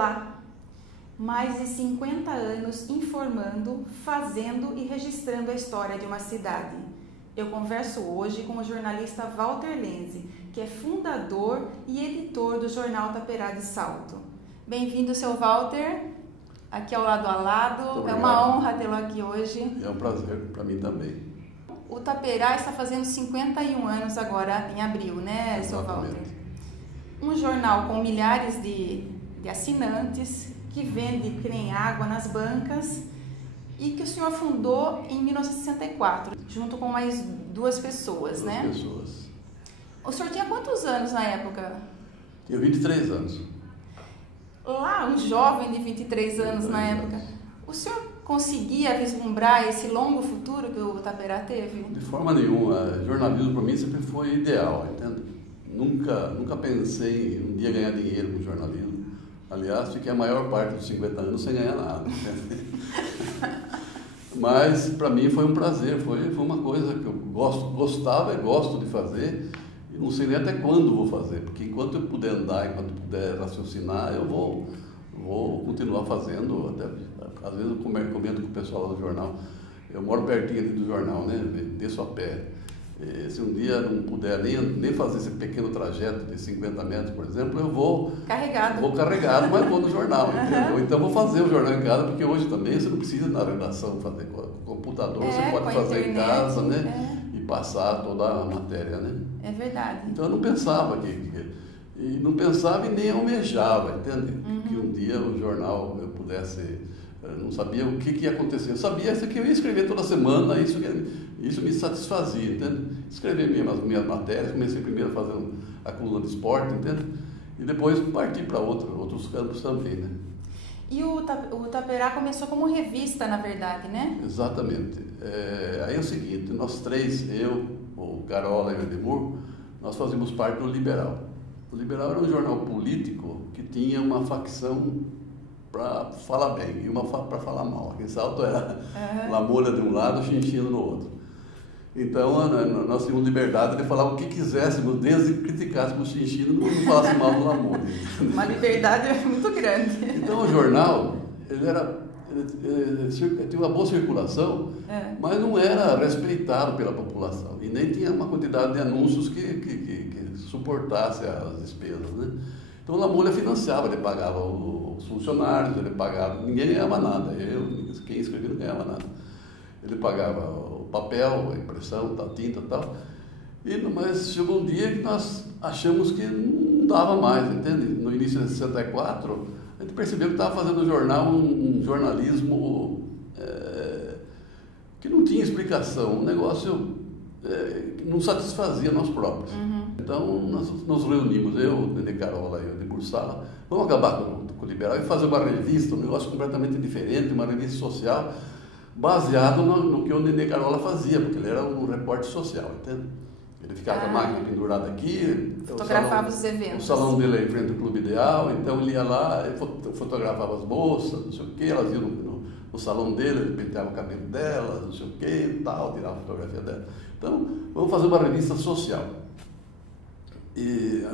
Olá! Mais de 50 anos informando, fazendo e registrando a história de uma cidade. Eu converso hoje com o jornalista Walter Lenzi, que é fundador e editor do jornal Taperá de Salto. Bem-vindo, seu Walter, aqui ao Lado a Lado. É uma honra tê-lo aqui hoje. É um prazer para mim também. O Taperá está fazendo 51 anos agora em abril, né, seu Walter? Um jornal com milhares de assinantes, que vende que nem água nas bancas e que o senhor fundou em 1964, junto com mais duas pessoas, né? Duas pessoas. O senhor tinha quantos anos na época? Tinha 23 anos. Lá, um jovem de 23 anos na época. O senhor conseguia vislumbrar esse longo futuro que o Taperá teve? De forma nenhuma. Jornalismo para mim sempre foi ideal, entende? Nunca pensei em um dia ganhar dinheiro com jornalismo. Aliás, fiquei a maior parte dos 50 anos sem ganhar nada. Mas para mim foi um prazer, foi uma coisa que eu gostava e gosto de fazer. E não sei nem até quando vou fazer, porque enquanto eu puder andar, enquanto eu puder raciocinar, eu vou continuar fazendo. Até, às vezes eu comento com o pessoal lá do jornal. Eu moro pertinho ali do jornal, né? Desço a pé. Se um dia não puder nem fazer esse pequeno trajeto de 50 metros, por exemplo, eu vou carregado, mas vou no jornal, entendeu? Então vou fazer o jornal em casa, porque hoje também você não precisa ir na redação fazer com o computador, você pode fazer internet, em casa, né? E passar toda a matéria, né? É verdade. Então eu não pensava e não pensava e nem almejava, entende? Que um dia o jornal eu pudesse, eu não sabia o que ia acontecer. Eu sabia que eu ia escrever toda semana, isso me satisfazia, entende? Escrever minhas matérias, comecei primeiro fazendo a coluna de esporte, entende? E depois parti para outros campos também, né? E o Taperá começou como revista, na verdade, né? Exatamente. Aí é o seguinte, nós três, eu, o Carola e o Edmur, nós fazíamos parte do Liberal. O Liberal era um jornal político que tinha uma facção para falar bem e uma para falar mal. Aqui em Salto era Lamolha de um lado, Chinchino do outro. Então, nós tínhamos liberdade de falar o que quiséssemos, desde que criticássemos o Chinchino, não falasse mal do Lamolha. Uma liberdade muito grande. Então, o jornal, ele tinha uma boa circulação, mas não era respeitado pela população. E nem tinha uma quantidade de anúncios que suportasse as despesas, né? Então, o Lamolha financiava, ele pagava os funcionários, ele pagava, ninguém ganhava nada. Quem escrevia não ganhava nada. Ele pagava o papel, a impressão, a tinta e tal. Mas chegou um dia que nós achamos que não dava mais, entende? No início de 64, a gente percebeu que estava fazendo no jornal um jornalismo que não tinha explicação, um negócio que não satisfazia nós próprios. Então, nós nos reunimos, eu, o Nenê Carola e o Edmur Sala, vamos acabar com o Liberal e fazer uma revista, um negócio completamente diferente, uma revista social, baseado no que o Nenê Carola fazia, porque ele era um repórter social, entende? Ele ficava com a máquina pendurada aqui, fotografava os eventos. O salão dele é em frente ao Clube Ideal, então ele ia lá, fotografava as moças, não sei o quê, elas iam no salão dele, ele penteava o cabelo delas, não sei o quê, e tal, tirava a fotografia dela. Então, vamos fazer uma revista social. E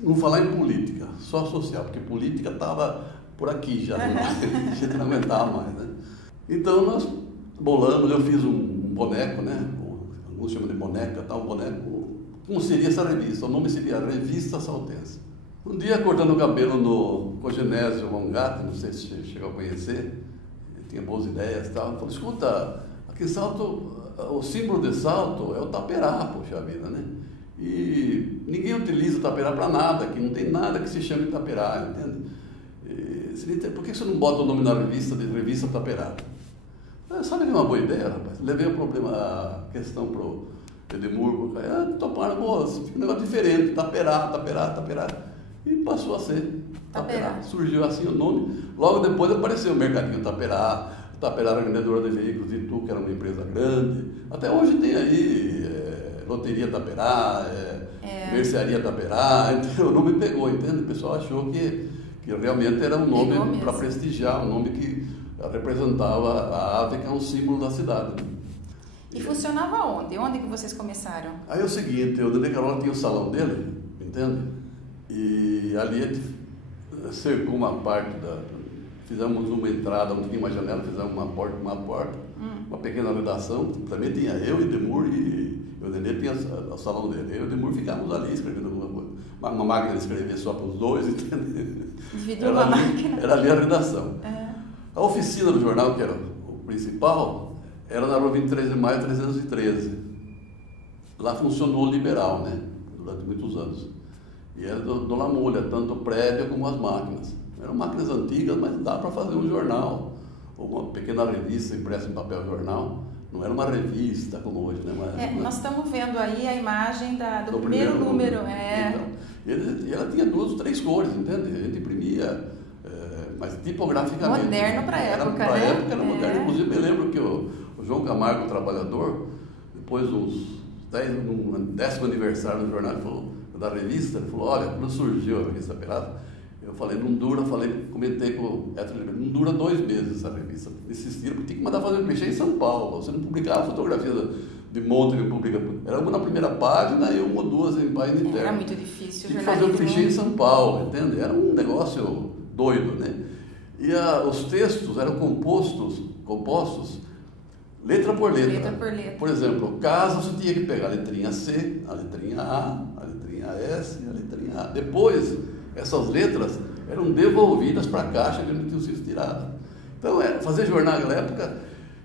não falar em política, só social, porque política estava por aqui já, a gente não aguentava mais, né? Então nós bolamos, eu fiz um boneco, né? Alguns chamam de boneca, um boneco. Como seria essa revista? O nome seria Revista Saltense. Um dia, cortando o cabelo no Cogenésio Longatti, não sei se você chegou a conhecer, ele tinha boas ideias e tal, ele falou, escuta, aqui em Salto, o símbolo de Salto é o Taperá, poxa vida, né? E ninguém utiliza o Taperá para nada, que não tem nada que se chame Taperá, entende? Por que você não bota o nome na revista de Revista Taperá? Sabe que é uma boa ideia, rapaz? Levei a questão para o Edmur, toparam, moço, fica um negócio diferente, Taperá. E passou a ser Taperá. Surgiu assim o nome. Logo depois apareceu o Mercadinho Taperá, Taperá era vendedora de veículos de Itu, que era uma empresa grande. Até hoje tem aí Loteria Taperá, Mercearia Taperá, então, o nome pegou, entende? O pessoal achou que realmente era um nome para prestigiar, um nome que representava a ave, que é um símbolo da cidade. E funcionava onde? Onde que vocês começaram? Aí é o seguinte, o Nenê Carola tinha o salão dele, entende? E ali cercou uma parte fizemos uma entrada, não tinha uma janela, fizemos uma porta, uma pequena redação, também tinha eu e Edmur e o Nenê tinha o salão dele, eu e Edmur ficávamos ali escrevendo alguma coisa, uma máquina de escrever só para os dois, entendeu? Dividiu uma máquina. Era ali a redação. A oficina do jornal, que era o principal, era na Rua 23 de Maio, 313. Lá funcionou liberal, né? Durante muitos anos. E era do Lamolha, tanto o prédio como as máquinas. Eram máquinas antigas, mas dá para fazer um jornal, ou uma pequena revista impressa em papel jornal. Não era uma revista como hoje, né? Nós estamos vendo aí a imagem do primeiro número. Então, e ela tinha 2 ou 3 cores, entende? A gente imprimia, mas tipograficamente. Moderno para a época, Para a época era moderno. Inclusive, me lembro que o João Camargo, o trabalhador, depois no 10º aniversário do jornal, da revista, ele falou, olha, quando surgiu a revista Pelado, eu falei, comentei com o Héctor, não dura 2 meses essa revista, insistiram, porque tinha que mandar fazer um clichê em São Paulo, você não publicava fotografia de monte que publica, era uma na primeira página e uma ou 2 em página interna. Era muito difícil, tinha que fazer um clichê em São Paulo, entende? Era um negócio doido, né? E os textos eram compostos letra por letra. Letra por letra. Por exemplo, caso você tinha que pegar a letrinha C, a letrinha A, a letrinha S, a letrinha A. Depois, essas letras eram devolvidas para a caixa que não tinham sido tiradas. Então, fazer jornal naquela época,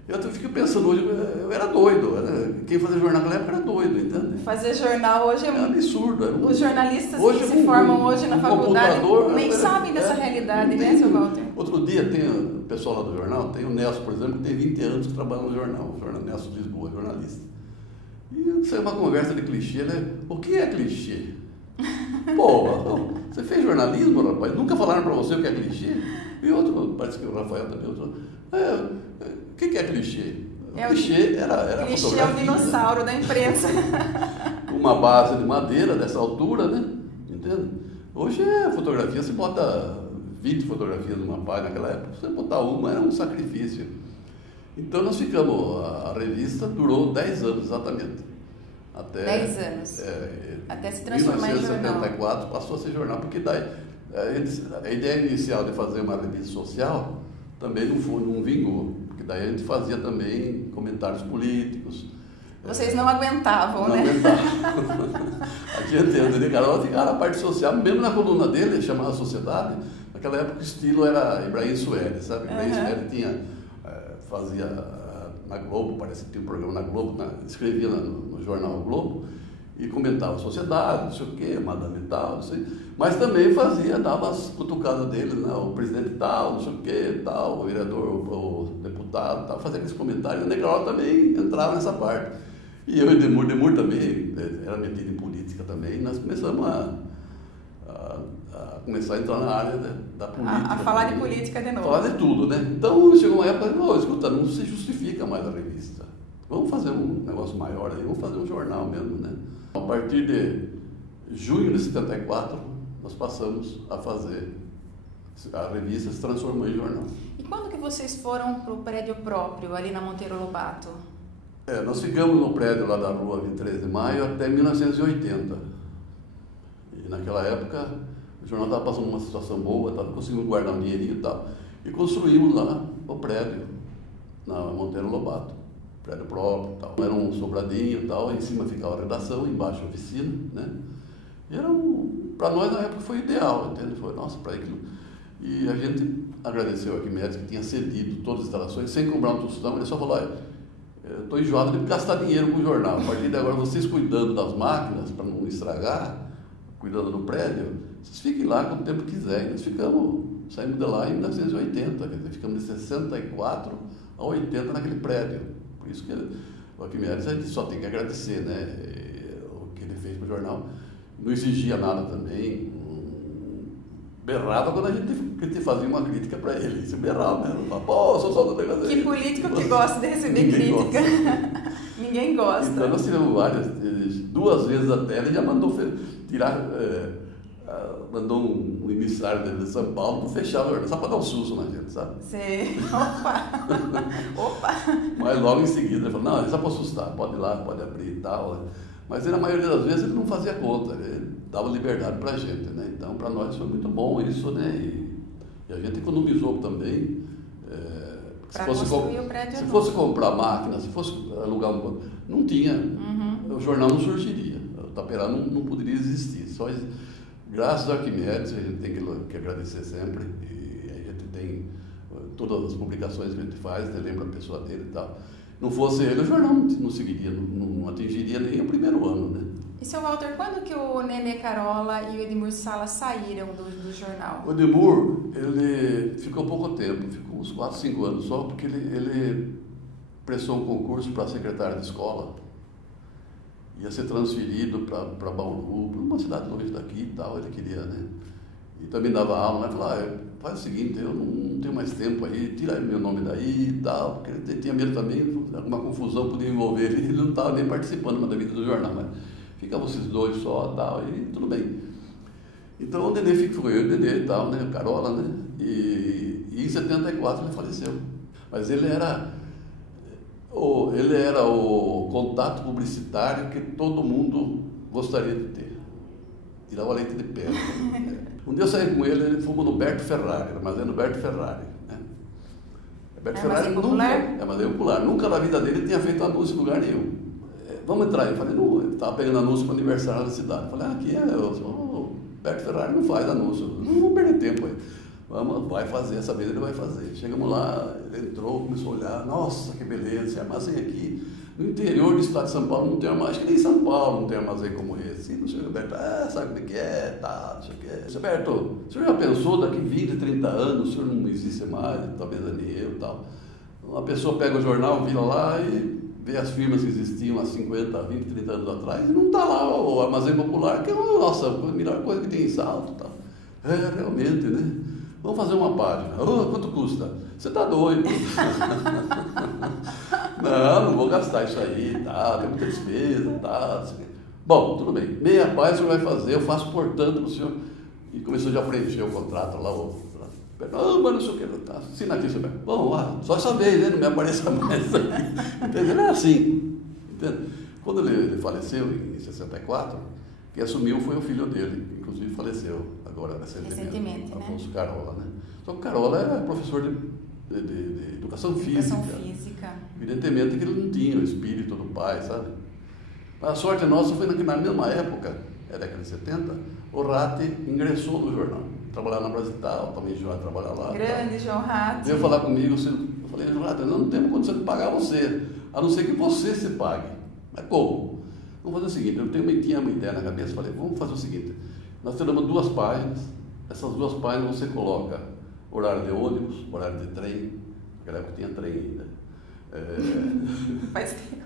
eu fico pensando hoje, eu era doido. Quem fazia jornal naquela época era doido, entende? Fazer jornal hoje é absurdo. Os jornalistas que se formam hoje na faculdade nem sabem dessa realidade, né, seu Walter? Outro dia tem o pessoal lá do jornal, tem o Nelson, por exemplo, que tem 20 anos que trabalha no jornal, Nelson de Lisboa, jornalista. E saiu uma conversa de clichê, né? O que é clichê? Pô, você fez jornalismo, rapaz? Nunca falaram para você o que é clichê? E outro, parece que o Rafael também, o que é clichê? Clichê era clichê fotografia. É o dinossauro da imprensa. Uma base de madeira dessa altura, né? Entende? Hoje fotografia, você bota 20 fotografias numa página, naquela época, você botar uma era um sacrifício. Então nós ficamos, a revista durou 10 anos exatamente. Até 10 anos. Até se transformar em jornal. Em 1974 passou a ser jornal, porque daí a ideia inicial de fazer uma revista social também não vingou, porque daí a gente fazia também comentários políticos. Vocês não aguentavam, né? Não aguentavam. A gente entende, cara, ficava na parte social, mesmo na coluna dele, chamada Sociedade, naquela época o estilo era Ibrahim Sueli, sabe? Ibrahim Sueli fazia na Globo, parece que tinha um programa na Globo, escrevia no jornal Globo e comentava a sociedade, não sei o quê, madame tal, não sei, mas também dava as cutucadas dele, né? O presidente tal, não sei o quê, tal, o vereador, o deputado, tal, fazia aqueles comentários, e o Negrão também entrava nessa parte. E eu e Demur também era metido em política também, nós começamos começar a entrar na área da política. A falar de política de novo. Falar de tudo, né? Então chegou uma época, escuta, não se justifica mais a revista. Vamos fazer um negócio maior aí, vamos fazer um jornal mesmo, né? A partir de junho de 74, nós passamos a fazer, a revista se transformou em jornal. E quando que vocês foram para o prédio próprio, ali na Monteiro Lobato? Nós ficamos no prédio lá da Rua 23 de Maio até 1980. E naquela época, o jornal estava passando uma situação boa, estava conseguindo guardar um dinheirinho e tal. E construímos lá o prédio, na Monteiro Lobato. Prédio próprio e tal. Era um sobradinho e tal, em cima ficava a redação, embaixo a oficina, né? E para nós na época foi ideal, entende? Foi, nossa, para aquilo. E a gente agradeceu a Arquimedes que tinha cedido todas as instalações, sem cobrar um tostão. Ele só falou, olha, eu estou enjoado de gastar dinheiro com o jornal. A partir de agora, vocês cuidando das máquinas, para não estragar, cuidando do prédio, vocês fiquem lá quanto tempo quiserem. Nós saímos de lá em 1980, quer dizer, ficamos de 64 a 80 naquele prédio. Por isso que o Arquimedes, a gente só tem que agradecer, né, o que ele fez para o jornal. Não exigia nada também, berrava quando a gente fazia uma crítica para ele. Isso berrava mesmo, falava, pô, sou só do negócio. Que político que gosta de receber crítica. Ninguém gosta. Então nós tivemos várias, 2 vezes até, ele já mandou tirar, mandou um emissário dele de São Paulo para fechar o jornal, só para dar um susto na gente, sabe? Sim, opa. Mas logo em seguida ele falou, não, é só para assustar, pode ir lá, pode abrir e tal. Mas ele, a maioria das vezes, ele não fazia conta, ele dava liberdade para a gente, né? Então, para nós foi muito bom isso, né? E a gente economizou também. Para construir o prédio se novo. fosse comprar máquina, se fosse alugar não tinha. O jornal não surgiria, o Taperá não poderia existir. Só graças a Arquimedes, a gente tem que agradecer sempre, e a gente tem todas as publicações que a gente faz, né, lembra a pessoa dele e tal. Não fosse ele, o jornal não seguiria, não atingiria nem o primeiro ano, né? E, seu Walter, quando que o Nenê Carola e o Edmur Sala saíram do jornal? O Edmur, ele ficou pouco tempo, ficou uns 4, 5 anos só, porque ele prestou um concurso para secretário de escola. Ia ser transferido para Bauru, para uma cidade longe daqui e tal, ele queria, né? E também dava aula, né? Falava, faz o seguinte, eu não tenho mais tempo aí, tira meu nome daí e tal, porque ele tinha medo também, alguma confusão podia envolver ele não estava nem participando da vida do jornal, mas ficavam vocês dois só e tal, e tudo bem. Então o Nenê ficou eu e o Nenê e tal, né? Carola, né? E em 74 ele faleceu. Mas ele era o contato publicitário que todo mundo gostaria de ter. Tirava leite de pedra. Um dia eu saí com ele fomos no Berto Ferrari, armazém do Berto Ferrari. Né? Berto Ferrari armazém popular. Nunca na vida dele tinha feito anúncio em lugar nenhum. Vamos entrar aí. Eu falei, não, ele estava pegando anúncio para o aniversário da cidade. Eu falei, aqui o Berto Ferrari não faz anúncio, não vamos perder tempo aí. Vamos, vai fazer, essa vez ele vai fazer. Chegamos lá, ele entrou, começou a olhar, nossa, que beleza, esse armazém aqui. No interior do estado de São Paulo não tem armazém, acho que nem em São Paulo não tem armazém como esse. E o senhor Roberto, sabe o que é, tá, não sei o que é. Senhor Roberto, o senhor já pensou daqui 20, 30 anos, o senhor não existe mais, talvez nem eu e tal. Uma pessoa pega o jornal, vira lá e vê as firmas que existiam há 50, 20, 30 anos atrás, e não está lá o armazém popular, que é nossa, a melhor coisa que tem em Salto e tal. Realmente, né? Vamos fazer uma página. Quanto custa? Você está doido. Não vou gastar isso aí, tá? Tem muita despesa, tá? Bom, tudo bem. Meia página o senhor vai fazer, eu faço portanto para o senhor. E começou já a preencher o contrato lá. Mas não sei o que, tá? Assina aqui, senhor. Bom, só essa vez, né? Não me apareça mais aqui. Entendeu? É assim. Entendeu? Quando ele faleceu, em 64, quem assumiu foi o filho dele, que inclusive faleceu agora recentemente, né? Afonso Carola, né? Só que o Carola era professor de educação física. Evidentemente que ele não tinha o espírito do pai, sabe? Mas a sorte nossa foi que na mesma época, era década de 70, o Ratti ingressou no jornal. Trabalhava na Brasital, também já trabalhar lá. Grande João Ratti. Veio falar comigo, eu falei, João Ratti, nós não temos condição de pagar você, a não ser que você se pague. Mas como? Vamos fazer o seguinte, eu tinha uma ideia na cabeça, falei, vamos fazer o seguinte, nós teremos 2 páginas, essas 2 páginas você coloca horário de ônibus, horário de trem, naquela época tinha trem ainda. Faz tempo.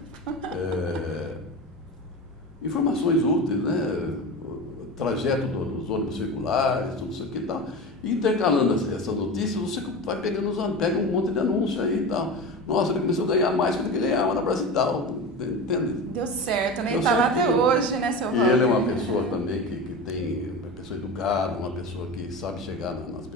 Informações úteis, né? O trajeto dos ônibus circulares, tudo isso aqui e tal. E intercalando essas notícias, você vai pega um monte de anúncio aí e tal. Nossa, ele começou a ganhar mais do que ele ganhava na Brasital. Entende? Deu certo, né? Ele está lá até hoje, né, seu Walter? E ele é uma pessoa também que tem, uma pessoa educada, uma pessoa que sabe chegar no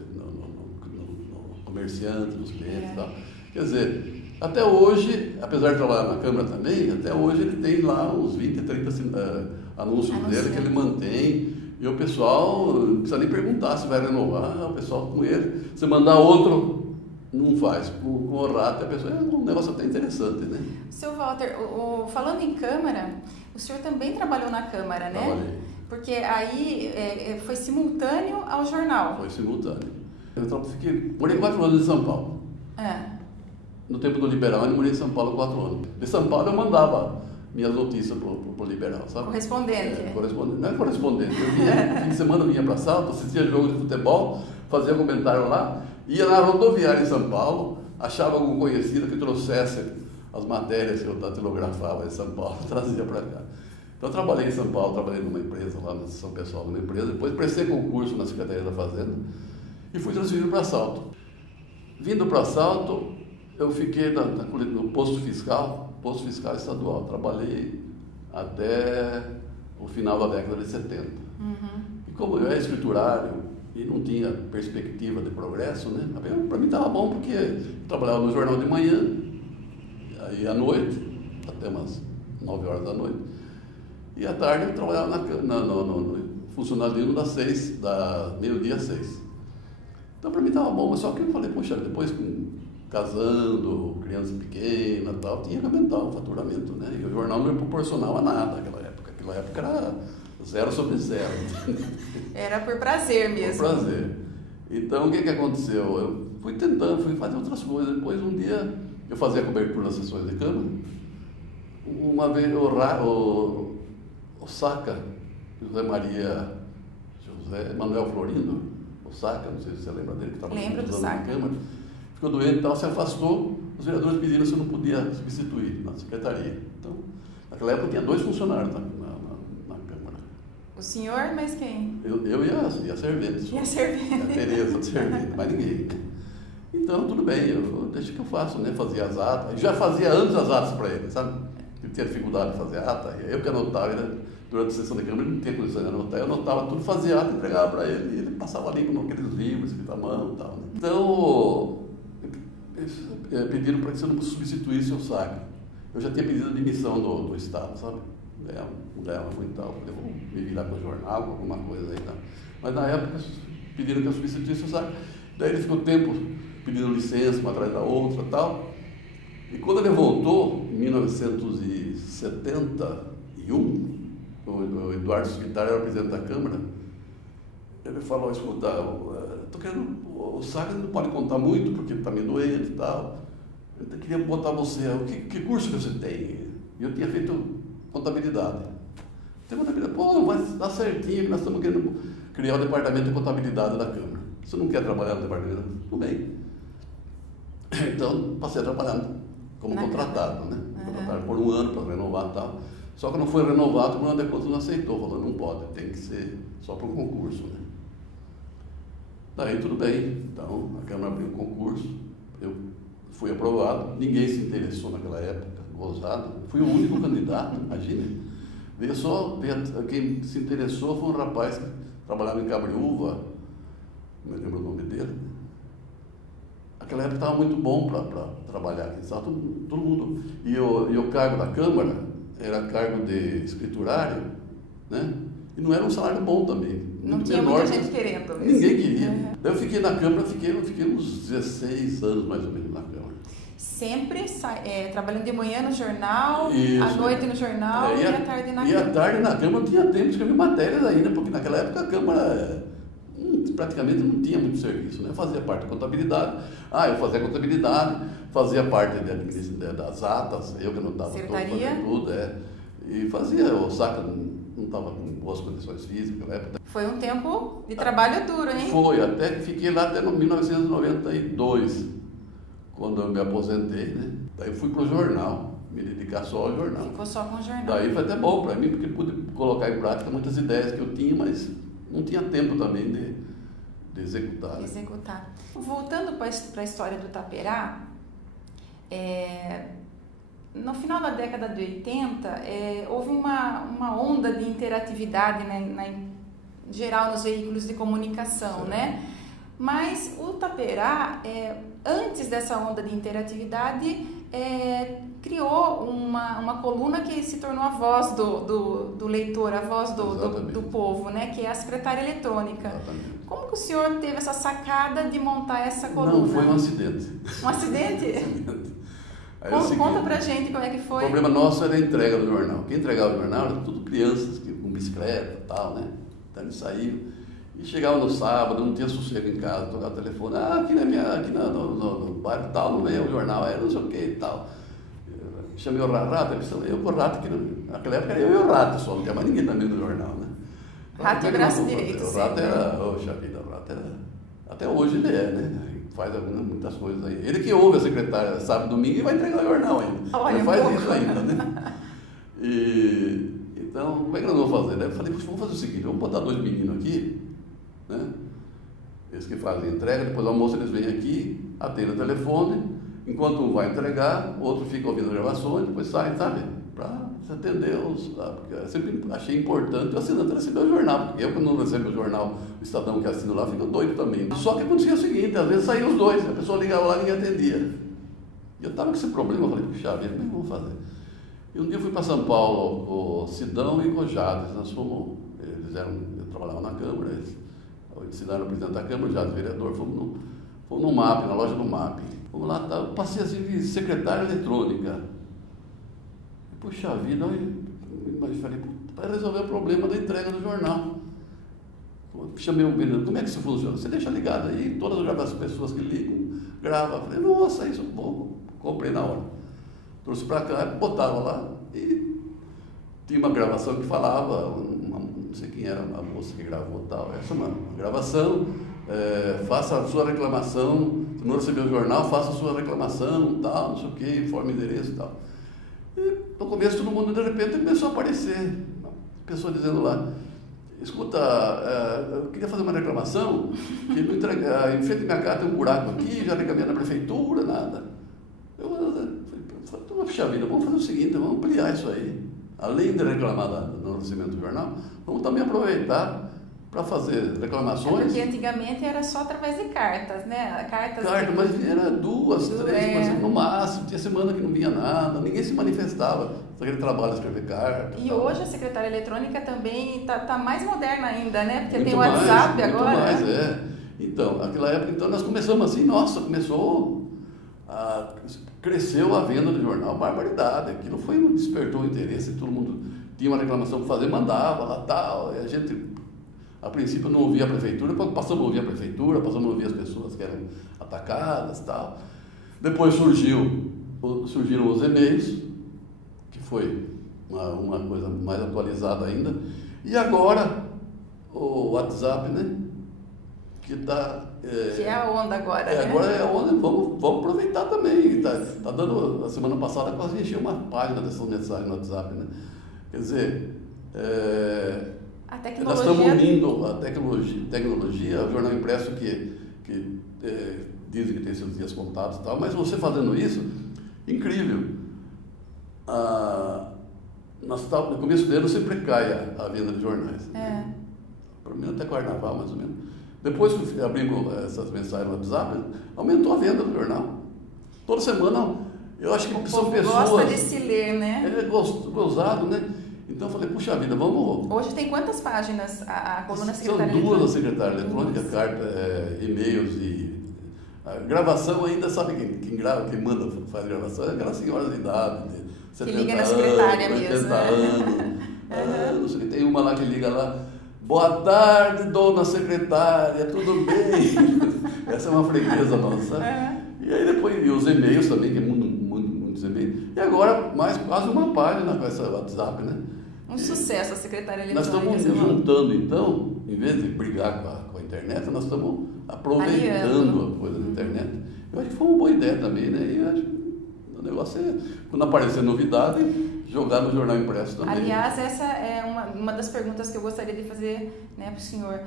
comerciante, nos clientes e tal. Quer dizer, até hoje, apesar de trabalhar na Câmara também, até hoje ele tem lá uns 20, 30 anúncios dele que ele mantém. E o pessoal não precisa nem perguntar se vai renovar, o pessoal com ele. Se mandar outro, não faz. Com o Ratti, a pessoa é um negócio até interessante, né? Seu Walter, falando em Câmara, o senhor também trabalhou na Câmara, né? Trabalhei. Porque aí foi simultâneo ao jornal. Foi simultâneo. Morei 4 anos em São Paulo. No tempo do Liberal, eu morei em São Paulo 4 anos. De São Paulo eu mandava minhas notícias pro Liberal, sabe? Correspondente. Correspondente. Não é correspondente. No fim de semana eu vinha para Salto, assistia jogo de futebol, fazia comentário lá, ia na rodoviária em São Paulo, achava algum conhecido que trouxesse as matérias que eu datilografava em São Paulo, trazia para cá. Então eu trabalhei em São Paulo, trabalhei numa empresa lá na São Pessoal, numa empresa, depois prestei concurso na Secretaria da Fazenda e fui transferido para Salto. Vindo para Salto, eu fiquei no posto fiscal estadual. Trabalhei até o final da década de 70. E como eu era escriturário e não tinha perspectiva de progresso, né? Para mim estava bom, porque eu trabalhava no jornal de manhã, aí à noite, até umas 9 horas da noite. E à tarde eu trabalhava no funcionalismo das 6, da meio-dia às 6. Então para mim estava bom, mas só que eu falei, poxa, depois casando, criança pequena e tal, tinha que aumentar o faturamento, né? E o jornal não me proporcionava nada naquela época. Aquela época era 0 sobre 0. Era por prazer mesmo. Por prazer. Então o que aconteceu? Eu fui tentando, fui fazer outras coisas. Depois um dia eu fazia cobertura das sessões de Câmara. Uma vez o Saca, José Manuel Florindo, o Saca, não sei se você lembra dele, que estava na Câmara, ficou doente e tal, se afastou, os vereadores pediram se eu não podia substituir na secretaria. Então, naquela época tinha 2 funcionários na Câmara. O senhor, mas quem? Eu e a servente. E a servente. A Tereza, a servente, mais ninguém. Então, tudo bem, deixa que eu faço, né? Fazia as atas. Eu já fazia antes as atas para ele, sabe? Ele tinha dificuldade de fazer ata, eu que anotava, durante a sessão da Câmara ele não tinha condição de anotar, eu anotava tudo, fazia ata e entregava para ele, e ele passava ali com aqueles livros, escrito à mão e tal. Né? Então, pediram para que você não substituísse o Saca. Eu já tinha pedido a demissão do Estado, sabe? Ganhava muito e tal, falei, vou me virar com o jornal, com alguma coisa aí, tá? Mas na época pediram que eu substituísse o Saca. Daí ele ficou tempo pedindo licença uma atrás da outra e tal. E quando ele voltou, em 1971, o Eduardo Svittar era presidente da Câmara, ele falou, escuta, o Saca não pode contar muito, porque ele está meio doente e tal. Eu queria botar você, que curso que você tem? E eu tinha feito contabilidade. Tem contabilidade? Pô, mas dá certinho, nós estamos querendo criar o departamento de contabilidade da Câmara. Você não quer trabalhar no departamento? Tudo bem. Então, passei a trabalhar como contratado, né? Contratado por um ano para renovar e tal. Só que não foi renovado, o Tribunal de Contas não aceitou, falou, não pode, tem que ser só para o concurso, né? Daí tudo bem, então a Câmara abriu um concurso, eu fui aprovado, ninguém se interessou naquela época, gozado, fui o único candidato, imagine. Quem se interessou foi um rapaz que trabalhava em Cabriúva, não me lembro o nome dele. Naquela época estava muito bom para trabalhar aqui, estava todo mundo. E o cargo da Câmara era cargo de escriturário, né? E não era um salário bom também. Não tinha muita gente querendo. Ninguém queria. Daí eu fiquei na Câmara, fiquei uns 16 anos mais ou menos na Câmara. Sempre trabalhando de manhã no jornal, Isso, à noite no jornal e à tarde na Câmara. E à tarde na Câmara não tinha tempo de escrever matérias ainda, porque naquela época a Câmara praticamente não tinha muito serviço, né? Eu fazia parte da contabilidade, eu fazia contabilidade, fazia parte das atas, eu que anotava tudo, e fazia, o Saca não estava com boas condições físicas naquela época. Foi um tempo de trabalho duro, hein? Foi, até que fiquei lá até 1992, quando eu me aposentei, né? Daí eu fui para o jornal, me dedicar só ao jornal. Ficou só com o jornal. Daí foi até bom para mim, porque pude colocar em prática muitas ideias que eu tinha, mas não tinha tempo também de executar. De executar. Voltando para a história do Taperá, no final da década de 80, houve uma onda de interatividade, né, em geral nos veículos de comunicação, certo, né? Mas o Taperá, antes dessa onda de interatividade, criou uma coluna que se tornou a voz do leitor, a voz do povo, né? Que é a secretária eletrônica. Exatamente. Como que o senhor teve essa sacada de montar essa coluna? Não, foi um acidente. Um acidente? Conta pra gente como é que foi. O problema nosso era a entrega do jornal. Quem entregava o jornal era tudo crianças com bicicleta e tal, né? Então eles saíam e chegavam no sábado, não tinha sossego em casa, tocava o telefone, aqui no bairro tal, não é o jornal, não sei o que e tal. Chamei o Rato, eu com o Rato, que naquela época era eu e o Rato só, não tinha mais ninguém também no jornal, né? Rato e braço direito. O Rato era, o Rato era, até hoje ele né? Faz muitas coisas aí. Ele que ouve a secretária sábado e domingo e vai entregar o jornal ainda. Olha, ele faz isso ainda, né? Então, como é que nós vamos fazer? Daí eu falei, vamos fazer o seguinte, vamos botar 2 meninos aqui, né? Eles que fazem a entrega, depois do almoço eles vêm aqui, atendem o telefone, enquanto um vai entregar, o outro fica ouvindo as gravações, depois sai, sabe? Para atender porque eu sempre achei importante o assinante receber o jornal, porque eu, quando não recebo o jornal, o Estadão que assino lá, fica doido também. Só que acontecia o seguinte, às vezes saíam os dois, a pessoa ligava lá e ninguém atendia. E eu estava com esse problema, eu falei, puxa vida, como é que vamos fazer? E um dia eu fui para São Paulo com o Sidão e com o Jades. Eu trabalhava na Câmara, o Sidão era o presidente da Câmara, o Jades vereador, fomos no MAP, na loja do MAP. Vamos lá, tá, eu passei assim de secretária eletrônica. Puxa vida, eu falei, para resolver o problema da entrega do jornal. Chamei um vendedor, como é que isso funciona? Você deixa ligado aí, todas as pessoas que ligam, grava. Falei, nossa, isso bom, comprei na hora. Trouxe para cá, botava lá e tinha uma gravação que falava, não sei quem era a moça que gravou tal, essa é uma gravação, faça a sua reclamação, se não recebeu o jornal, faça a sua reclamação, tal, não sei o que, informe o endereço e tal. E no começo todo mundo de repente começou a aparecer, pessoa dizendo lá, escuta, eu queria fazer uma reclamação, que em frente da minha casa tem um buraco aqui, já reclamei na prefeitura, nada. Eu falei, puxa vida, vamos fazer o seguinte, vamos ampliar isso aí. Além de reclamar no recebimento do jornal, vamos também aproveitar para fazer reclamações. Porque antigamente era só através de cartas, né? Cartas, mas era duas, três, no máximo, tinha semana que não vinha nada, ninguém se manifestava. Aquele trabalho de escrever carta. E hoje a secretária eletrônica também está mais moderna ainda, né? Porque muito tem o WhatsApp mais, agora. Muito mais, Então, naquela época, nós começamos assim, começou cresceu a venda do jornal, barbaridade. Aquilo despertou o interesse, todo mundo tinha uma reclamação para fazer, mandava lá tal, e a gente, a princípio, não ouvia a prefeitura, passamos a ouvir a prefeitura, passamos a ouvir as pessoas que eram atacadas tal. Depois surgiram os e-mails, que foi uma coisa mais atualizada ainda, e agora o WhatsApp, né? Que é a onda agora, né? Agora é a onda, vamos aproveitar também. Tá dando, a semana passada quase encheu uma página dessa mensagem no WhatsApp, né? Quer dizer, a tecnologia... nós estamos unindo a tecnologia, o jornal impresso que dizem que tem seus dias contados e tal, mas você fazendo isso, incrível. No começo do ano sempre cai a venda de jornais. Né? Para mim até carnaval, mais ou menos. Depois que abrimos essas mensagens no WhatsApp, aumentou a venda do jornal. Toda semana, eu acho que são pessoas... gosta de se ler, né? É gozado, né? Então eu falei, puxa vida, vamos... Hoje tem quantas páginas a coluna secretária eletrônica? São duas a secretária eletrônica, Nossa. carta, e-mails e... A gravação ainda, sabe quem manda, faz gravação? É aquelas senhoras de idade, de 70 liga na secretária anos, 80 mesmo, não sei o que, tem uma lá que liga lá, boa tarde, dona secretária, tudo bem? Essa é uma freguesa nossa. E aí depois, e os e-mails também, que é muitos e-mails. E agora, quase uma página com essa WhatsApp, né? Um sucesso a secretária Nós eletrônica. estamos juntando, então, em vez de brigar com a internet, nós estamos aproveitando a coisa da internet. Eu acho que foi uma boa ideia também, né? E eu acho que o negócio é, quando aparecer novidade, jogar no jornal impresso também. Aliás, essa é uma das perguntas que eu gostaria de fazer, né, para o senhor.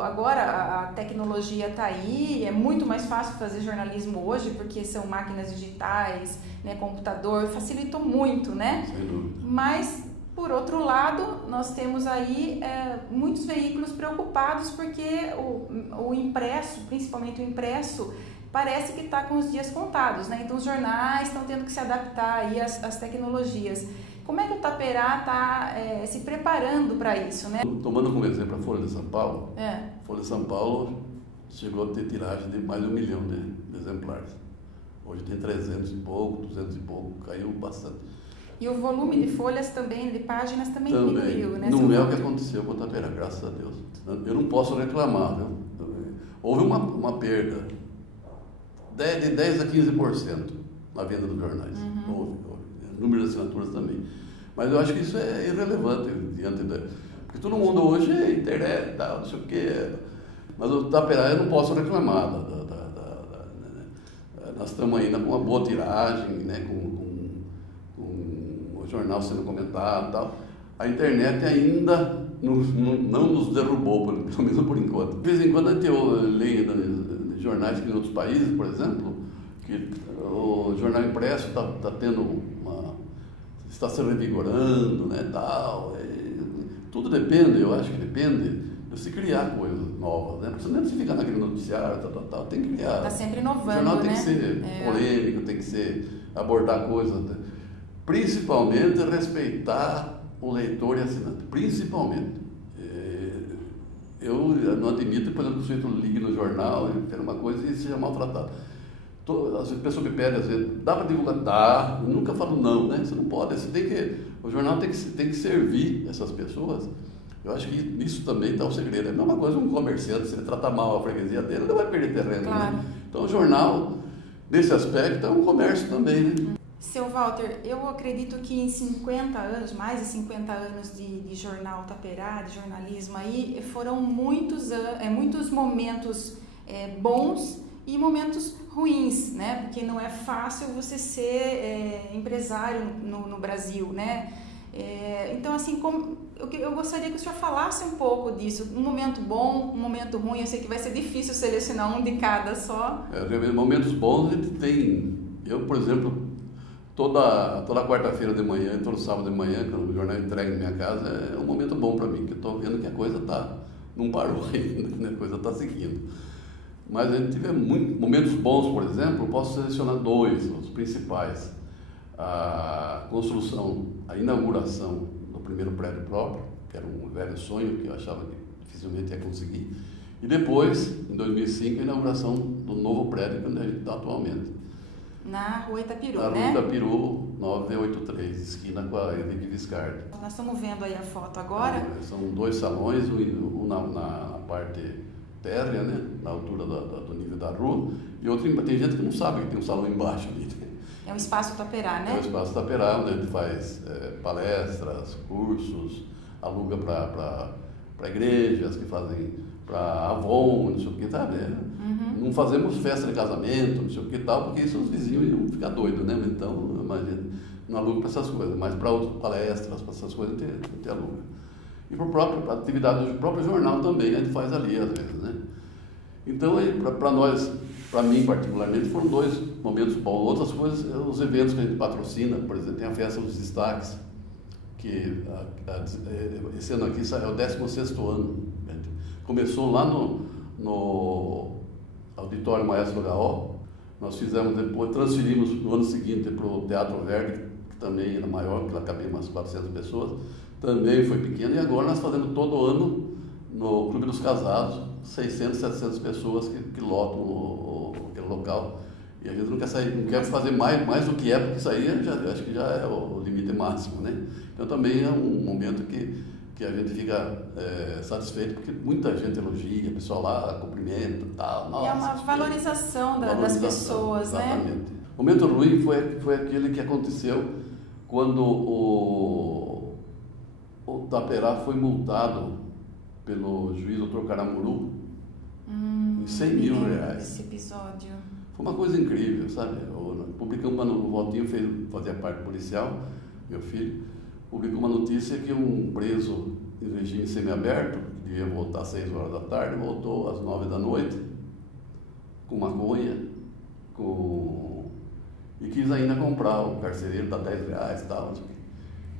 Agora a tecnologia está aí, é muito mais fácil fazer jornalismo hoje, porque são máquinas digitais, né, computador, facilitou muito, né? Sem dúvida. Mas, por outro lado, nós temos aí muitos veículos preocupados porque o impresso, principalmente o impresso, parece que está com os dias contados, né? Então os jornais estão tendo que se adaptar aí às tecnologias. Como é que o Taperá está se preparando para isso, né? Tomando como exemplo a Folha de São Paulo, É. a Folha de São Paulo chegou a ter tiragem de mais de 1 milhão de exemplares. Hoje tem 300 e pouco, 200 e pouco, caiu bastante. E o volume de folhas também, de páginas também diminuiu, né? Não é o que aconteceu com o Taperá, graças a Deus. Eu não posso reclamar, viu? Houve uma perda de 10% a 15% na venda dos jornais. Houve. Número de assinaturas também. Mas eu acho que isso é irrelevante diante da... Porque todo mundo hoje é internet, tal, não sei o quê. Mas o Taperá eu não posso reclamar. Nós estamos ainda com uma boa tiragem, né? Com o jornal sendo comentado e tal. A internet ainda não nos derrubou, pelo menos por enquanto. De vez em quando a gente lê jornais que em outros países, por exemplo, que o jornal impresso está se revigorando, né, tal. Tudo depende, eu acho que depende de se criar coisas novas, né? Porque senão você fica naquele noticiário, tal, tem que criar. Está sempre inovando, o jornal tem né? que ser polêmico, tem que abordar coisas. Principalmente respeitar o leitor e assinante, principalmente. Eu não admito, por exemplo, que o sujeito ligue no jornal e quer uma coisa e seja maltratado. As pessoas me pedem, às vezes, dá para divulgar? Dá. Eu nunca falo não, né? Você não pode. O jornal tem que servir essas pessoas. Eu acho que nisso também está o segredo. É a mesma coisa um comerciante, se ele tratar mal a freguesia dele, ele não vai perder terreno. Claro. Né? Então, o jornal, nesse aspecto, é um comércio também, né? Seu Walter, eu acredito que em 50 anos, mais de 50 anos de jornal Taperá, de jornalismo aí, foram muitos momentos bons e momentos ruins, né? Porque não é fácil você ser empresário no Brasil, né? Então, assim, eu gostaria que o senhor falasse um pouco disso. Um momento bom, um momento ruim. Eu sei que vai ser difícil selecionar um de cada só. Momentos bons a gente tem. Eu, por exemplo, toda quarta-feira de manhã e todo sábado de manhã, quando o jornal entrega na minha casa, é um momento bom para mim, que eu estou vendo que a coisa não parou ainda, né? A coisa está seguindo. Mas a gente tiver momentos bons, por exemplo, eu posso selecionar dois, os principais. A construção, a inauguração do primeiro prédio próprio, que era um velho sonho que eu achava que dificilmente ia conseguir. E depois, em 2005, a inauguração do novo prédio que a gente está atualmente. Na Rua Itapiru, né? Na Rua Itapiru, 983, esquina com a Henrique Viscardi. Nós estamos vendo aí a foto agora. São dois salões, um na parte térrea, né? Na altura do nível da rua, e outro, tem gente que não sabe que tem um salão embaixo ali. É o Espaço Taperá, né? É o Espaço Taperá, onde a gente faz palestras, cursos, aluga para igrejas que fazem para Avon, não sei o que, sabe? Uhum. Não fazemos festa de casamento, não sei o que tal, porque isso os vizinhos iam ficar doidos, né? Então, imagina, não aluga para essas coisas, mas para outras palestras, para essas coisas, a gente aluga. E para a atividade do próprio jornal também, a gente faz ali, às vezes, né? Então, para nós, para mim particularmente, foram dois momentos bons. Outras coisas, os eventos que a gente patrocina, por exemplo, tem a Festa dos Destaques, que esse ano aqui é o 16º ano. Começou lá no Auditório Maestro Gaó. Nós fizemos depois, transferimos no ano seguinte para o Teatro Verde, que também era maior, que lá cabia umas 400 pessoas, também foi pequeno, e agora nós fazemos todo ano no Clube dos Casados, 600, 700 pessoas que lotam aquele local. E a gente não quer sair, não quer fazer mais do que porque isso aí acho que já é o limite máximo, né? Então também é um momento que a gente fica satisfeito, porque muita gente elogia, o pessoal lá cumprimenta e tal. Nossa, é uma valorização das pessoas, exatamente, né? O momento ruim foi aquele que aconteceu quando o Taperá foi multado pelo juiz Dr. Caramuru em 100 mil reais. Esse episódio. Foi uma coisa incrível, sabe? Publicamos o Valtinho fazia parte policial, meu filho, publicou uma notícia que um preso em regime semiaberto, que devia voltar às 6 horas da tarde, voltou às 9 da noite, com maconha, e quis ainda comprar, o carcereiro dá 10 reais e tal.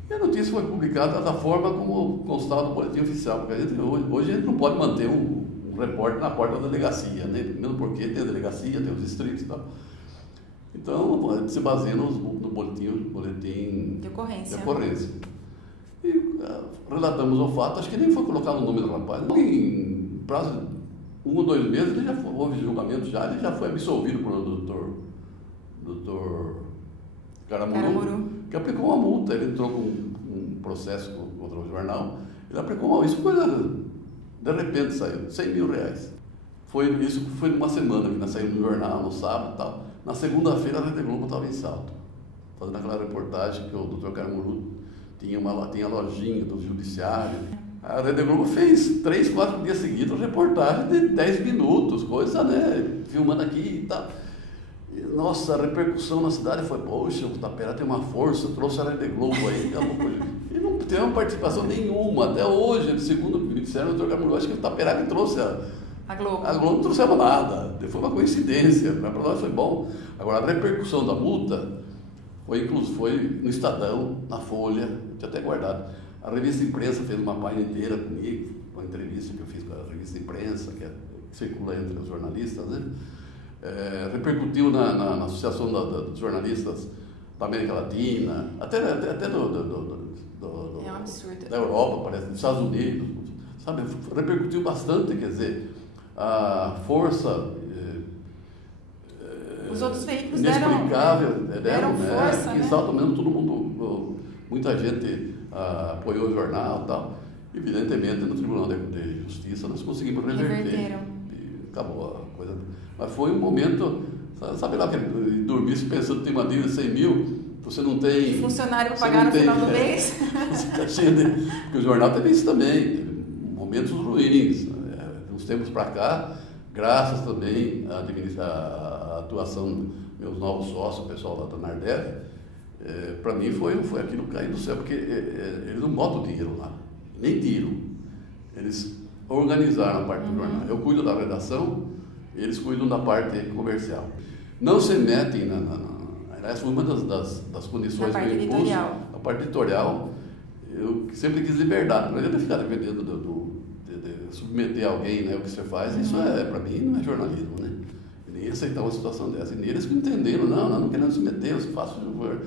E a notícia foi publicada da forma como constava no boletim oficial, porque hoje a gente não pode manter um repórter na porta da delegacia, né? Mesmo porque tem a delegacia, tem os distritos e tal. Então, a gente se baseia no boletim de ocorrência. E relatamos o fato, acho que nem foi colocado o nome do rapaz. Em prazo de 1 ou 2 meses, houve julgamento ele já foi absolvido pelo doutor Caramuru, que aplicou uma multa. Ele entrou com um processo contra o jornal, ele aplicou uma multa. Isso de repente saiu, 100 mil reais. Isso foi numa semana que nós saímos no jornal, no sábado e tal. Na segunda-feira a Rede Globo estava em Salto, fazendo aquela reportagem que o doutor Caramuru tinha a lojinha do judiciário. A Rede Globo fez 3, 4 dias seguidos reportagem de 10 minutos, coisa, né? Filmando aqui e tal. E, nossa, a repercussão na cidade foi, poxa, o Taperá tem uma força, trouxe a Rede Globo aí. E não teve uma participação nenhuma, até hoje, segundo me disseram, o doutor Caramuru, acho que o Taperá que trouxe a Globo. A Globo não trouxemos nada, foi uma coincidência, mas para nós foi bom. Agora, a repercussão da multa foi no Estadão, na Folha, tinha até guardado. A revista Imprensa fez uma página inteira comigo, uma entrevista que eu fiz com a revista Imprensa, que circula entre os jornalistas, né? Repercutiu na Associação dos Jornalistas da América Latina, até É um absurdo. da Europa, parece, dos Estados Unidos, sabe? Repercutiu bastante, quer dizer, a força os outros veículos inexplicável deram força, que né? salto mesmo, todo mundo, muita gente apoiou o jornal e tal. Evidentemente, no Tribunal de Justiça nós conseguimos reverter. E acabou a coisa. Mas foi um momento, sabe lá, que dormisse pensando que tem uma dívida de 100 mil, você não tem... Funcionário para pagar no final do mês. Você está cheio de... Porque o jornal teve isso também, momentos ruins. Uns tempos para cá, graças também à atuação dos meus novos sócios, o pessoal lá da Nardec, para mim foi aquilo cair do céu, porque eles não botam dinheiro lá, nem tiram. Eles organizaram a parte do jornal. Eu cuido da redação, eles cuidam da parte comercial. Não se metem essa foi uma das condições que eu impus. A parte editorial, eu sempre quis liberdade, não adianta ficar dependendo de submeter alguém, né, o que você faz, isso para mim não é jornalismo, né? Ninguém aceitar uma situação dessa. E eles que entenderam, não querendo se meter, eu faço favor.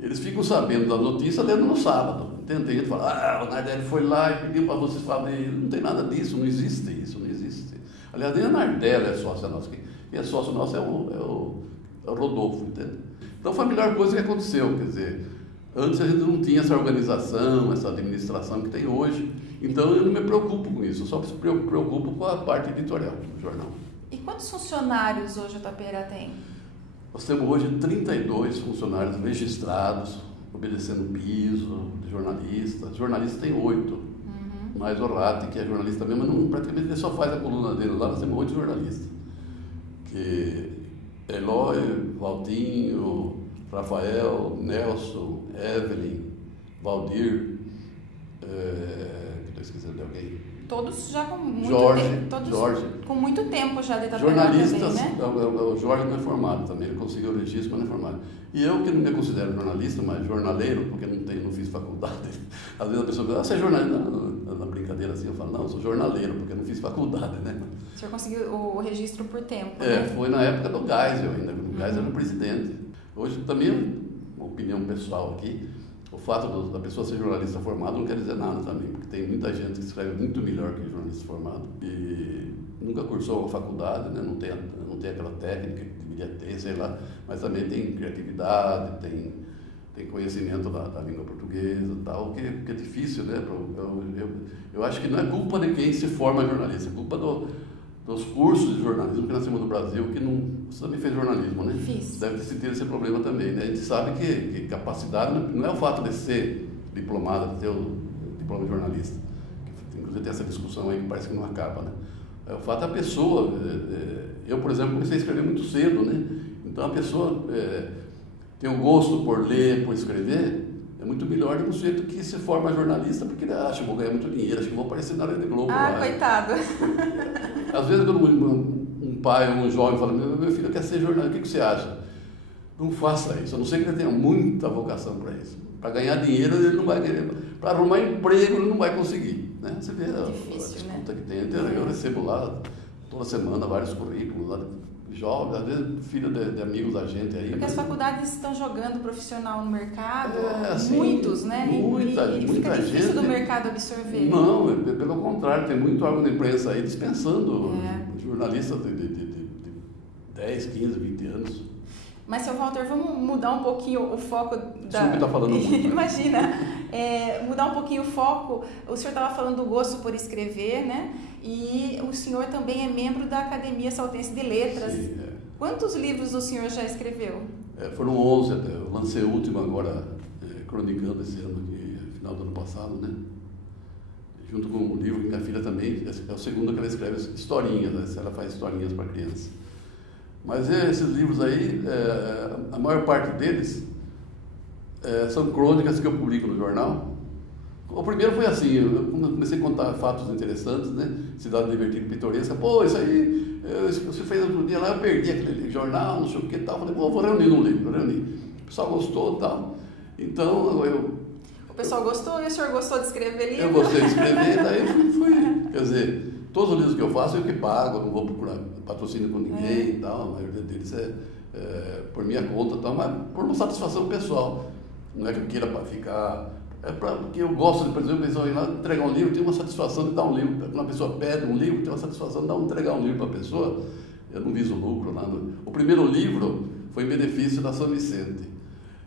Eles ficam sabendo da notícia lendo no sábado. Entendem? Ele fala, o Nardelli foi lá e pediu para vocês falarem. Não tem nada disso, não existe isso, não existe. Aliás, nem a Nardelli é sócia nossa. Quem é sócio nosso é o Rodolfo, entende? Então foi a melhor coisa que aconteceu, quer dizer, antes a gente não tinha essa organização, essa administração que tem hoje. Então eu não me preocupo com isso, eu só me preocupo com a parte editorial do jornal. E quantos funcionários hoje o Tapera tem? Nós temos hoje 32 funcionários registrados, obedecendo piso, de jornalistas. Jornalista tem 8, mais o Rati, que é jornalista mesmo, mas praticamente ele só faz a coluna dele lá, nós temos 8 jornalistas. Que Eloy, Valtinho, Rafael, Nelson, Evelyn, Valdir, estou esquecendo de alguém. Todos já com muito tempo. Jorge. Com muito tempo já de Tapera. Jornalistas, também, né? O Jorge não é formado também, ele conseguiu o registro, mas não é formado. E eu, que não me considero jornalista, mas jornaleiro, porque não fiz faculdade. Às vezes a pessoa diz, você é jornalista? Na brincadeira assim, eu falo, não, eu sou jornaleiro, porque não fiz faculdade, né? O senhor conseguiu o registro por tempo, né? Foi na época do Geisel ainda, o Geisel era o presidente. Hoje também, uma opinião pessoal aqui, o fato da pessoa ser jornalista formado não quer dizer nada também, porque tem muita gente que escreve muito melhor que jornalista formado e nunca cursou uma faculdade, né? não tem aquela técnica que deveria ter, sei lá, mas também tem criatividade, tem conhecimento da língua portuguesa e tal, que é difícil, né? Eu acho que não é culpa de quem se forma jornalista, é culpa dos cursos de jornalismo que nós temos no Brasil, que não... Você também fez jornalismo, né? Fiz. Deve ter esse problema também, né? A gente sabe que capacidade não é o fato de ser diplomado, de ter o diploma de jornalista. Inclusive tem essa discussão aí que parece que não acaba, né? É o fato da pessoa... Eu, por exemplo, comecei a escrever muito cedo, né? Então a pessoa tem o gosto por ler, por escrever, é muito melhor do que um sujeito que se forma jornalista porque ele acha que vou ganhar muito dinheiro, acho que vou aparecer na Rede Globo. Ah, lá, coitado. Às vezes quando um pai ou um jovem fala, meu filho quer ser jornalista, o que você acha? Não faça isso, a não ser que ele tenha muita vocação para isso. Para ganhar dinheiro ele não vai querer, para arrumar emprego ele não vai conseguir. Né? Você vê a disputa, né? Que tem, eu recebo lá toda semana vários currículos lá, jovens, às vezes filho de amigos da gente aí. Porque as faculdades estão jogando profissional no mercado, assim, muitos, né? E fica difícil gente, do mercado absorver. Não, pelo contrário, tem muito órgão de imprensa aí dispensando jornalistas de 10, 15, 20 anos. Mas, seu Walter, vamos mudar um pouquinho o foco da... O senhor está falando muito. Né? Imagina, mudar um pouquinho o foco. O senhor estava falando do gosto por escrever, né? E o senhor também é membro da Academia Saltense de Letras. Sim, Quantos livros o senhor já escreveu? Foram 11 até. Eu lancei o último agora, cronicando esse ano aqui, final do ano passado, né? Junto com um livro que minha filha também, é o segundo que ela escreve historinhas, né? Ela faz historinhas para crianças. Mas esses livros aí, a maior parte deles são crônicas que eu publico no jornal. O primeiro foi assim, eu comecei a contar fatos interessantes, né? Cidade divertida e pitoresca. Pô, isso aí, você fez outro dia lá, eu perdi aquele jornal, não sei o que e tal. Falei, vou reunir num livro, O pessoal gostou e tal. Então, O pessoal gostou e o senhor gostou de escrever livro? Eu gostei de escrever, daí eu fui, quer dizer, todos os livros que eu faço eu que pago, eu não vou procurar patrocínio com ninguém e tal, a maioria deles por minha conta, tal, mas por uma satisfação pessoal. Não é que eu queira ficar... porque eu gosto, por exemplo, de entregar um livro, tem uma satisfação de dar um livro. Quando a pessoa pede um livro, tem uma satisfação de entregar um livro para a pessoa. Eu não viso lucro, nada. O primeiro livro foi em benefício da São Vicente.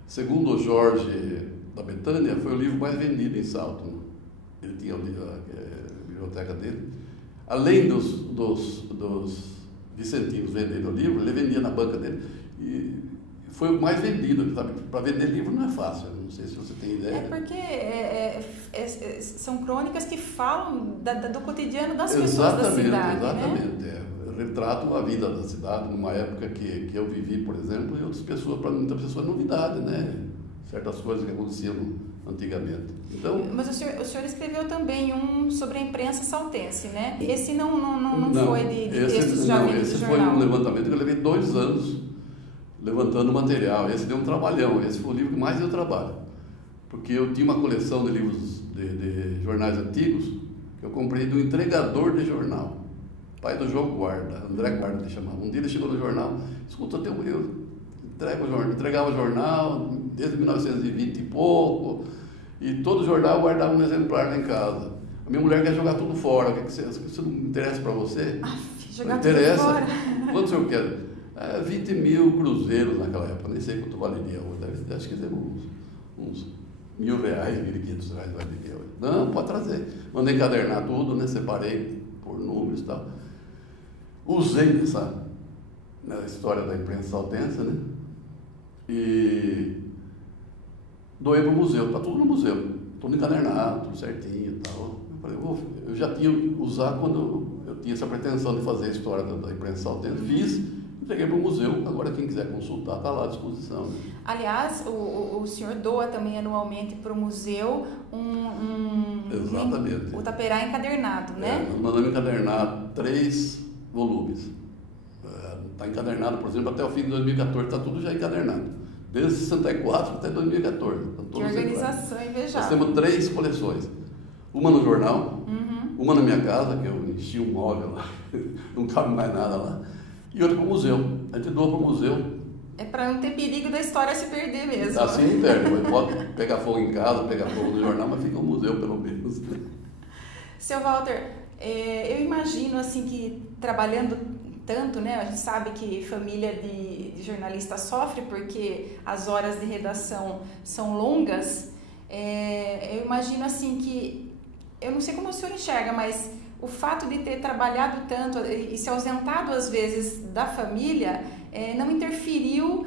Segundo o Jorge da Betânia, foi o livro mais vendido em Salto. Ele tinha a biblioteca dele. Além dos vicentinos venderem o livro, ele vendia na banca dele. E foi o mais vendido, sabe? Para vender livro não é fácil, não sei se você tem ideia. Porque são crônicas que falam do cotidiano das pessoas da cidade. Exatamente, né? Retratam a vida da cidade numa época que eu vivi, por exemplo, e outras pessoas, para muitas pessoas é novidade, né? Certas coisas que aconteciam antigamente. Então, mas o senhor escreveu também um sobre a imprensa saltense, né? Esse não foi de textos já vindos do jornal. Esse foi um levantamento que eu levei 2 anos levantando material. Esse deu um trabalhão, esse foi o livro que mais deu trabalho. Porque eu tinha uma coleção de livros de jornais antigos que eu comprei do entregador de jornal, pai do João Guarda, André Guarda ele chamava. Um dia ele chegou no jornal, escuta, eu entregava o jornal desde 1920 e pouco, e todo jornal eu guardava um exemplar lá em casa. A minha mulher quer jogar tudo fora, isso não interessa para você? Jogar não interessa. Tudo fora. Quanto o senhor quer? 20 mil cruzeiros naquela época, nem sei quanto valeria hoje, acho que uns R$1.000, R$1.500 valeria hoje. Não, pode trazer. Mandei encadernar tudo, né? Separei por números e tal. Usei nessa história da imprensa saltense, né? E doei para o museu, está tudo no museu, tudo encadernado, tudo certinho e tal. Eu falei, eu já tinha usar quando eu tinha essa pretensão de fazer a história da imprensa saltense, fiz, entreguei para o museu, agora quem quiser consultar está lá à disposição. Né? Aliás, o senhor doa também anualmente para o museu Exatamente. O Taperá encadernado, né? Nós mandamos encadernar 3 volumes. Está encadernado, por exemplo, até o fim de 2014, está tudo já encadernado. Desde 64 até 2014. Que organização invejável. Nós temos 3 coleções. Uma no jornal, uma na minha casa, que eu enchi um móvel lá, não cabe mais nada lá, e outra para o museu. A gente doa para o museu. É para não ter perigo da história se perder mesmo. Assim perde, pode pegar fogo em casa, pegar fogo no jornal, mas fica no museu pelo menos. Seu Walter, eu imagino assim que trabalhando tanto, né? A gente sabe que família de jornalista sofre porque as horas de redação são longas. Eu imagino assim que, eu não sei como o senhor enxerga, mas o fato de ter trabalhado tanto e se ausentado às vezes da família não interferiu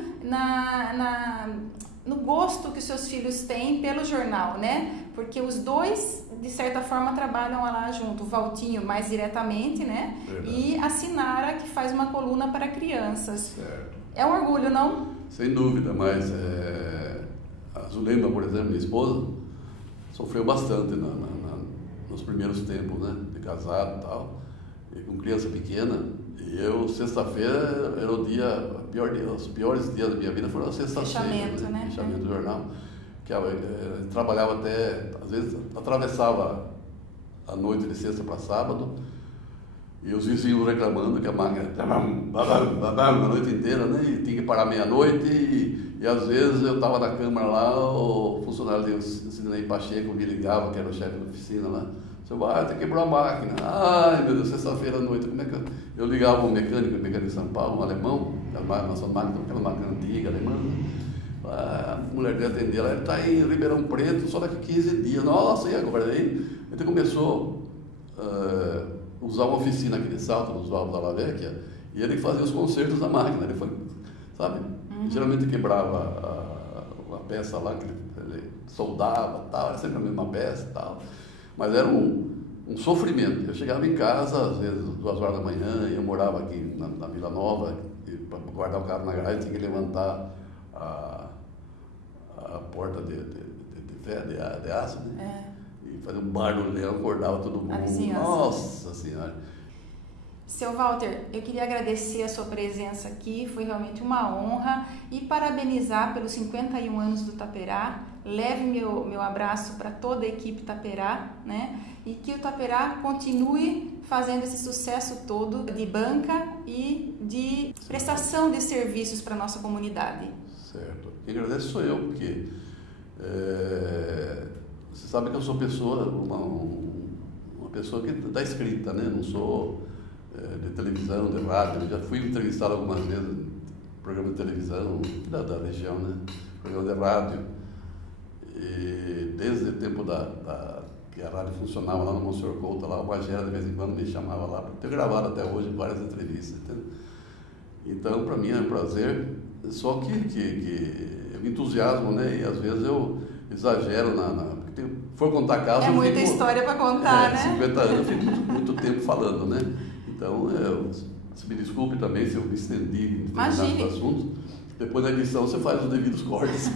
no gosto que os seus filhos têm pelo jornal, né? Porque os dois, de certa forma, trabalham lá junto. O Valtinho mais diretamente, né? Verdade. E a Sinara, que faz uma coluna para crianças. Certo. É um orgulho, não? Sem dúvida, mas a Zulema, por exemplo, minha esposa, sofreu bastante nos primeiros tempos, né? De casado e tal, e com criança pequena. E eu, sexta-feira, era o dia, os piores dias da minha vida foram a sexta-feira. Fechamento, né? Fechamento do jornal. Que trabalhava até, às vezes, atravessava a noite de sexta para sábado, e os vizinhos reclamando que a máquina a noite inteira, né? E tinha que parar meia-noite, e às vezes eu estava na câmara lá, o funcionário de Sidney Pacheco me ligava, que era o chefe da oficina lá. Você quebrou a máquina. Ai, meu Deus, sexta-feira à noite, como é que eu ligava um mecânico de São Paulo, um alemão, nossa máquina, aquela máquina antiga, alemã, a mulher dele atendia lá, ele está em Ribeirão Preto, só daqui 15 dias. Nossa, e agora? Aí ele começou a usar uma oficina aqui de Salto, nos Valves da La Vecchia, e ele fazia os consertos da máquina. Ele foi, sabe? Geralmente quebrava a peça lá, que ele soldava, tal, era sempre a mesma peça e tal. Mas era um sofrimento. Eu chegava em casa, às vezes, 2 horas da manhã, e eu morava aqui na Vila Nova, e para guardar o carro na garagem, tinha que levantar a porta de aço, né? E fazer um barulhão, acordava todo mundo. Nossa Senhora! Seu Walter, eu queria agradecer a sua presença aqui, foi realmente uma honra, e parabenizar pelos 51 anos do Taperá. Leve meu abraço para toda a equipe Taperá, né? E que o Taperá continue fazendo esse sucesso todo de banca e de prestação de serviços para a nossa comunidade. Certo. Quem agradece sou eu, porque você sabe que eu sou uma pessoa que da escrita, né? Não sou de televisão, de rádio. Já fui entrevistado algumas vezes em programa de televisão da região, né? Programa de rádio. E desde o tempo que a rádio funcionava lá no Monsenhor Couto, lá o Magera de vez em quando me chamava lá para ter gravado até hoje várias entrevistas. Entendeu? Então, para mim é um prazer, só que eu me entusiasmo, né? E às vezes eu exagero porque for contar casos... É muita história para contar, né? 50 anos eu fico muito tempo falando, né? Então, se me desculpe também se eu me estendi em determinados assuntos. Depois da edição você faz os devidos cortes.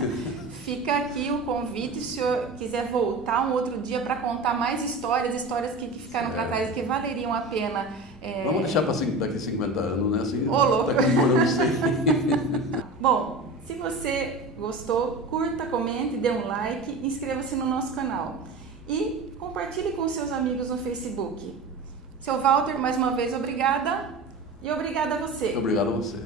Fica aqui o convite, se o senhor quiser voltar um outro dia para contar mais histórias que ficaram para trás, que valeriam a pena. Vamos deixar para daqui 50 anos, né? Assim, ô, louco! Daqui morando sem. Bom, se você gostou, curta, comente, dê um like, inscreva-se no nosso canal. E compartilhe com seus amigos no Facebook. Seu Walter, mais uma vez, obrigada. E obrigada a você. Obrigado a você.